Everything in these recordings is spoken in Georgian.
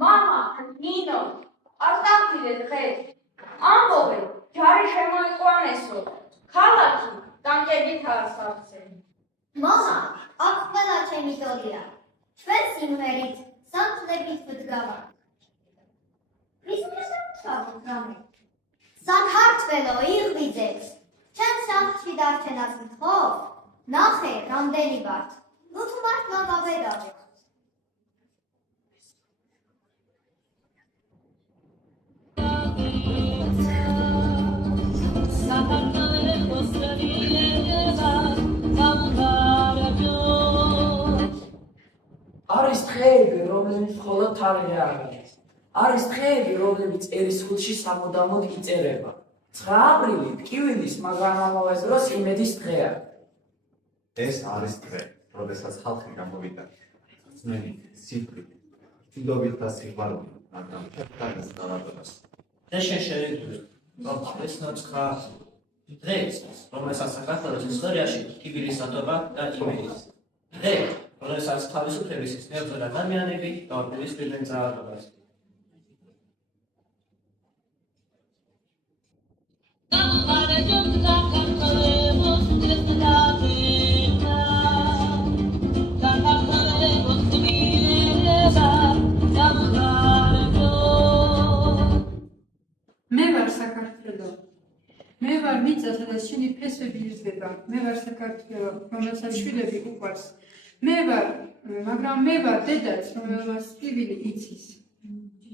მამა, ნინო, არ დავხილე დღეს. ამბობენ, ჯარი შემოიყვანესო. ქალაქი დამჭერდითაა სავსე. მამა, აქ ყველა ჩემი დოდია. ჩვენ სიმღერით, სამწლებით ვდგავა. ისმის ჩავთ რამე. საქართველო იღვიძებს. ჩემ სახლში დარჩენას გთხოვ. ნახე, რამდენი ვართ. ნუ თუ მართლა გავედავე. არის დღეები, რომლებიც მხოლოდ თარიღი არ არის. არის დღეები, რომლებიც ერის ხუთში სამუდამოდ იწერება. 9 აპრილი ტკივილის, მაგრამ ამავე დროს იმედის დღეა. ეს არის დღე, როდესაც ხალხი გამოვიდა ძნელი, სიფრით, მშვიდობით და სიყვარულით, მაგრამ ჩვენს განაცხადებას. და შეშერებული, რომ ეს ნოცხა დღეს, რომელსაც საქართველოს ისტორიაში ტკივილის ატობა და იმედის. დღე, როდესაც თავისუფლების მიღწევა ადამიანები დაუპირისპირდნენ ძალადობას. მე ვარ საქართველო. მე ვარ მიწა, სადაც შენი ფესვები იზრდება. მე ვარ საქართველო, რომელსაც შვილები უყვარს. მე ვარ, მაგრამ მე ვარ დედაც, რომელმაც ტკივილი იცის.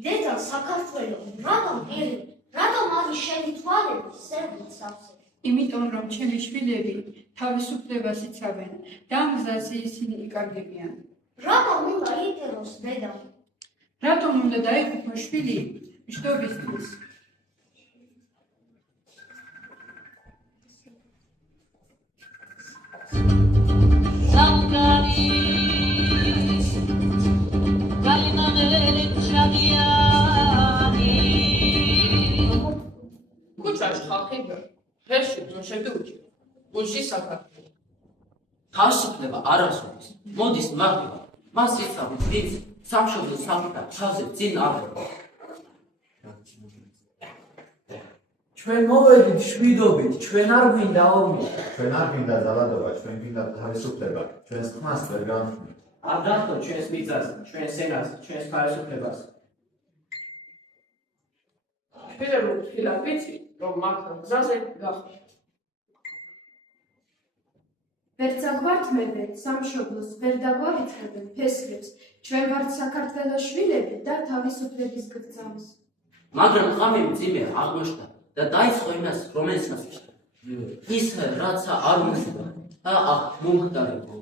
დედა საქართველო, რატომ არის შენი თვალები სერგით სავსე? იმიტომ რომ ჩემი შვილები თავისუფლებას იცავენ და ამ გზაზე ისინი იკარგებიან. რატომ უნდა იტევოს დედა? რატომ უნდა დაიღუპო შვილი მშვიდობისთვის? ქუჩაში ხალხი ღერში დროშები უჭირს. გულში საქართველო. თავისუფლება არასოდეს, მოდის მართლა, მას იცავთ ვინც სამშობლო სამთა თავზე წინ აღება. ჩვენ მოვედით შვიდობით, ჩვენ არ გვინდა ომი. ჩვენ არ გვინდა ძალადობა, ჩვენ გვინდა თავისუფლება, ჩვენს ხმას ვერ გავხსნით. არ დახვდეთ ჩვენს მიწას, ჩვენს ენას, ჩვენს თავისუფლებას. შვილებო, თქილად ვიცი, რომ მართლა გზაზე გახდით. ვერ წაგვართმევენ სამშობლოს, ვერ დაგვარიცხებენ ფესლებს, ჩვენ ვართ საქართველოს შვილები და თავისუფლების გრძავს. მაგრამ ღამე მძიმე აღმოჩნდა და დაიწყო იმას, რომელსაც ვშთა. ის რაცა არ მოხდა და აქ მომხდარებო.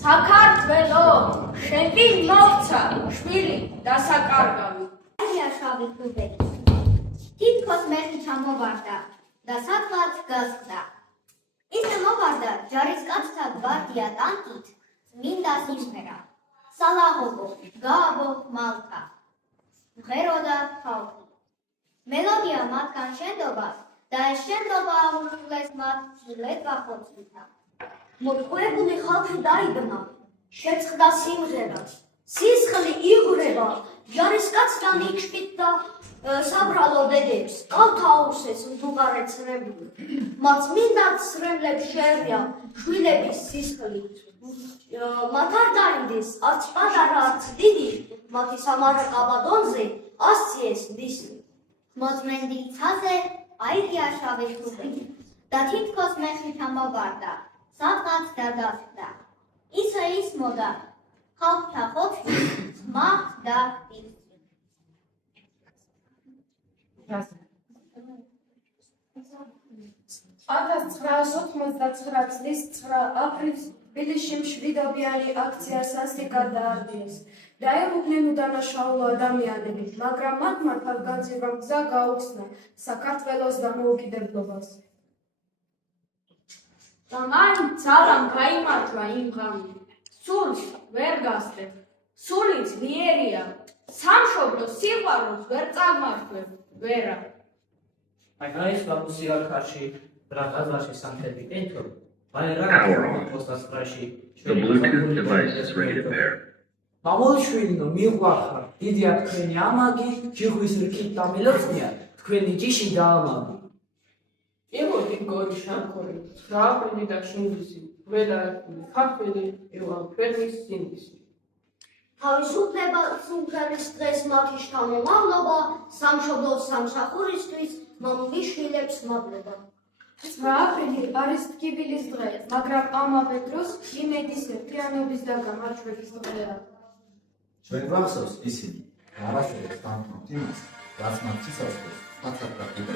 საქართველო, შენი მოგცა შვილი დასაკარგავი. აია შავი ქუბები. თითქოს მეხი ჩამოვარდა და სადღაც გასხდა. ისე მოვარდა ჯარისკაცთა გვარდია ტანკით, წმინდა სიმღერა. სალაღობო, გააბო მალქა. მღეროდა ხალხი. მელოდია მათგან შენდობას და ეს შენდობა აურულეს მათ ძლედ გახოცვითა. მოტყუებული ხალხი დაიბნა, შეწყდა სიმღერა. სისხლი იღვრება, ჯარისკაცთან იქშფით და საბრალო დედებს, კალთაუსეს მდუღარე ცრემლი. მათ წმინდა ცრემლებს შეერია შვილების სისხლი. მათ არ დაინდეს, არც პატარა, არც დიდი, მათი სამარაკა ბადონზე ასციეს ნისლი. მოწმენდილ ცაზე აიღია შავი ქუბი და თითქოს მეხი ჩამოვარდა. სადღაც დაგასხდა. ისე ისმოდა ხალხთა ხოცი, ხმა და დიცი. 1999 წლის 9 აპრილს თბილისში მშვიდობიანი აქცია სასტიკ გადაარჩიეს. დაეუფლნენ უდანაშაულო ადამიანები, მაგრამ მათმა თავგანწირვა გზა გაუხსნა საქართველოს დამოუკიდებლობას. და მაინც ძალამ გაიმართლა იმ ღამით. სულს ვერ გასდებ, სული ძლიერია, სამშობლოს სიყვარულს ვერ წამართვებ, ვერა. Այս բամուսիար քաշի ռակազաշի սանթերի կենթո, վայրա կոստասպրաշի The Bluetooth device is ready to pair. მამულშვილინო მიყვარხარ, დიდია თქვენი ამაგი, ჯიხვის რქით დამილოცნია, თქვენი ჯიში დაამაგი. ემოდი გორი შამქორი, 9 აპრილი და შინგისი, ველარებული, ქართველი, ევან ფერმის სინდისი. თავისუფლება სულთნის დღეს მათი შთამომავლობა, სამშობლოს სამსახურისთვის მამულიშვილებს მადლობა. 9 აპრილი არის ტკივილის დღე, მაგრამ ამავე დროს იმედის ერთიანობის და გამარჯვების დღეა. ჩვენ გვახსოვს ისინი, არასოდეს დამთმოთ იმას, რაც მათ სიცოცხლეს, მათსა პრაქტიკა